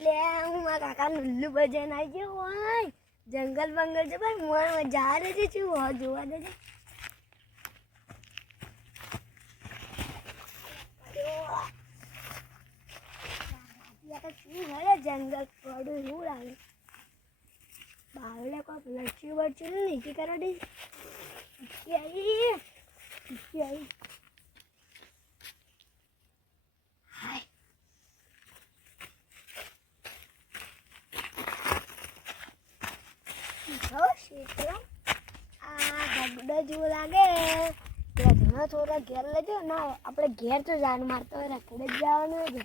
લે હું મારા કાકા લુલ્લુ બજાઈને આવી ગયો હોય જંગલ બંગલ છે ભાઈ મોર મજા આવે છે શું હો જોવા દેજે જંગલ પડું એવું લાગે બાવળે કોઈ લચ્યું બચ્યું નીચે કરવા દે આવી જેવું લાગે ઘણા થોડા ઘેર લેજો ના આપણે ઘેર તો જાન મારતો હોય રખડે જ જવાનું હોય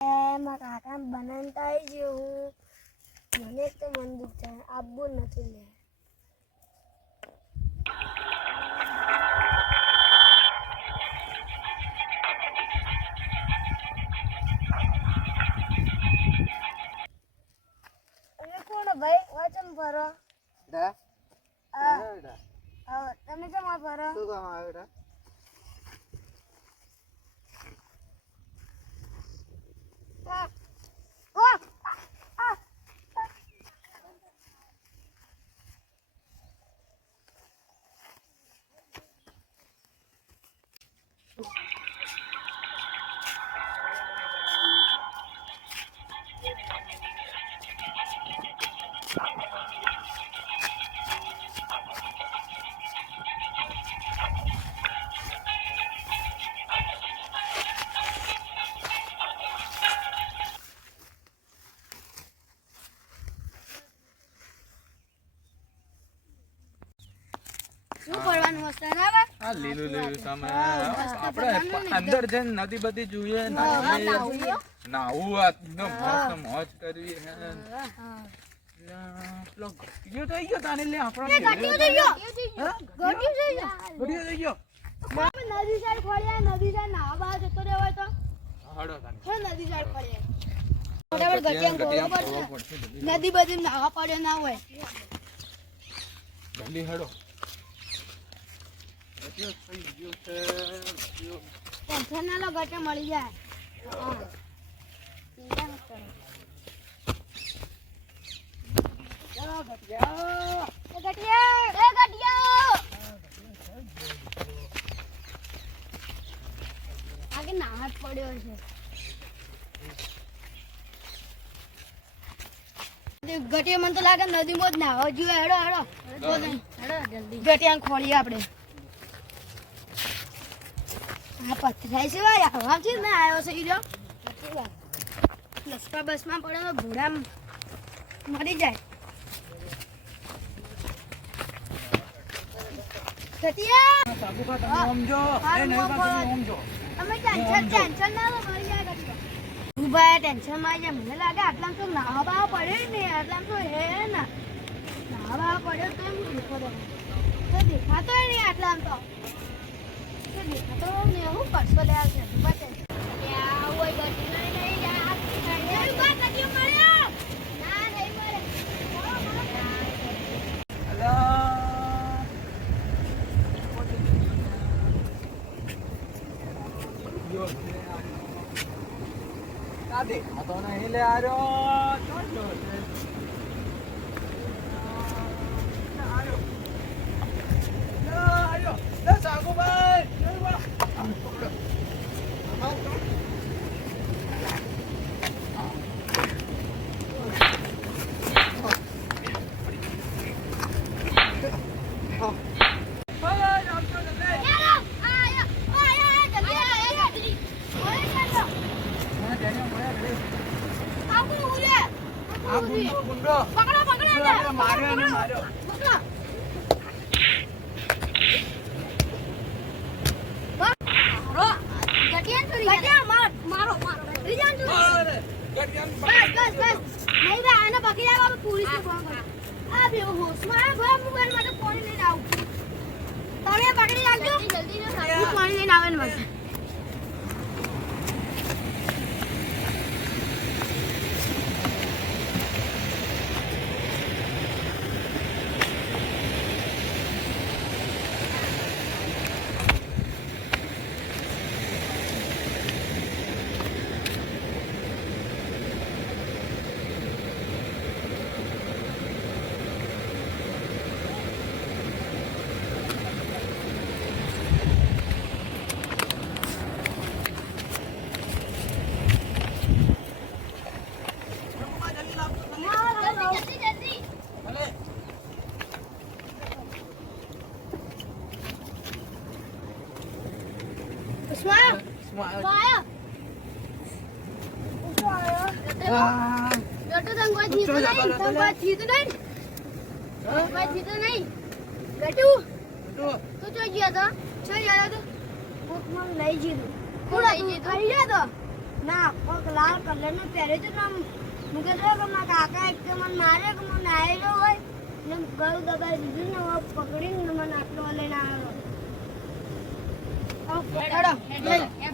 એમાં કાકા બનાવતા આવી ગયું મને તો મન દુખ થાય આપવું નથી લે ભાઈ વાચમ ફરો તમે કેમ ફરો શું કામ આવ્યો અંદર જઈને નદી બધી જોઈએ નાવું મોજ કરવી થઈ ગયો તાને લે આપણા નદી સાઈડ ખોળ્યા નદી સાઈડ નાવા બહાર જતો રહેવાય તો નદી સાઈડ ખોળ્યા નદી બધી નાવા પડે ના હોય જલ્દી હેડો ટેન્શન ના લો ગટે મળી જાય આગે નાહટ પડ્યો છે ગટિયા મને તો લાગે નદીમાં જ નાહવા જોઈએ હેડો હેડો જલ્દી ગટિયા ખોલીએ આપણે આ પથરાય છે ભાઈ હવા છે ને આવ્યો છે ઈરો લસકા બસમાં પડે તો ભૂરા મરી જાય ગટિયા સાબુકા તમે સમજો એ નહીં સમજો તમે ટેન્શન ના લો મરી જાય ગટિયા હું ભાઈ ટેન્શન માં જાય મને લાગે આટલામાં તો નાવા બાવા પડે ને આટલામાં તો હે ના નાવા બાવા પડે તો હું દેખો તો દેખાતો નહીં આટલામાં તો દેખાતો ને હું પરસો લે આવશે બસ યા ઓય ગટી નહીં યાર એ બાત નથી મળ્યો ના નહીં મળે દાદે આ તો નહીં લે આર્યો પાણી લઈને આવે ને લાસ્ટમાં તો આયો. ઊંચો આયો. આ, બેટો તને કોઈ થીતું ઊંચો નહીં? જતો તને રહે. કોઈ થીતું નહીં? હા? કોઈ થીતું નહીં? બેટું, તો તું ચો ગયો તો? ચો ગયો તો? કોક મને લઈ જીધું. કોણ લઈ જીધું? ખાઈ ગયો તો? ના, કોક લાલ કલરનું પહેર્યું હતું ને આમ. હું કહેતો કે મારા કાકા એક તો મને મારે કે મને આવેલો હોય ને ગળું દબાઈ દીધું ને હવે પકડીને મને આટલો લઈને આવ્યો. હેડો.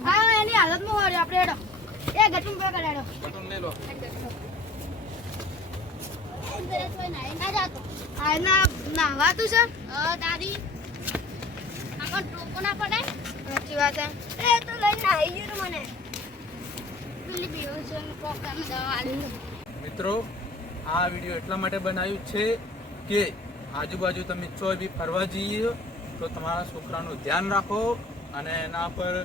હા, એની હાલતમાં હોય આપણે હેડો. એ ગટું પે કરાડો. બટન લઈ લો. આ નાહવાતું છે? દાદી આમાં ટોકો ના પડે? સાચી વાત છે. એ તો લઈને આવી ગયું તું મને. પેલી બેહોશ છે ને પોકામાં દવા આલી. મિત્રો આ વિડીયો એટલા માટે બનાવ્યું છે કે આજુબાજુ તમે ચોય બી ફરવા જઈએ તો તમારા છોકરાનું ધ્યાન રાખો અને એના પર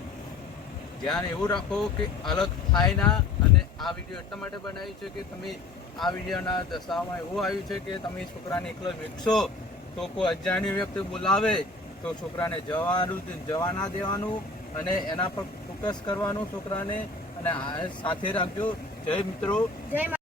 ધ્યાન એવું રાખો કે અલગ થાય ના. અને આ વિડીયો એટલા માટે બનાવ્યું છે કે તમે આ વિડીયોના દશામાં એવું આવ્યું છે કે તમે છોકરાને એકલો વેચશો તો કોઈ અજાણ્યો વ્યક્તિ બોલાવે તો છોકરાને જવા ના દેવાનું અને એના પર ફોકસ કરવાનું છોકરાને. અને સાથે રાખજો. જય મિત્રો. જય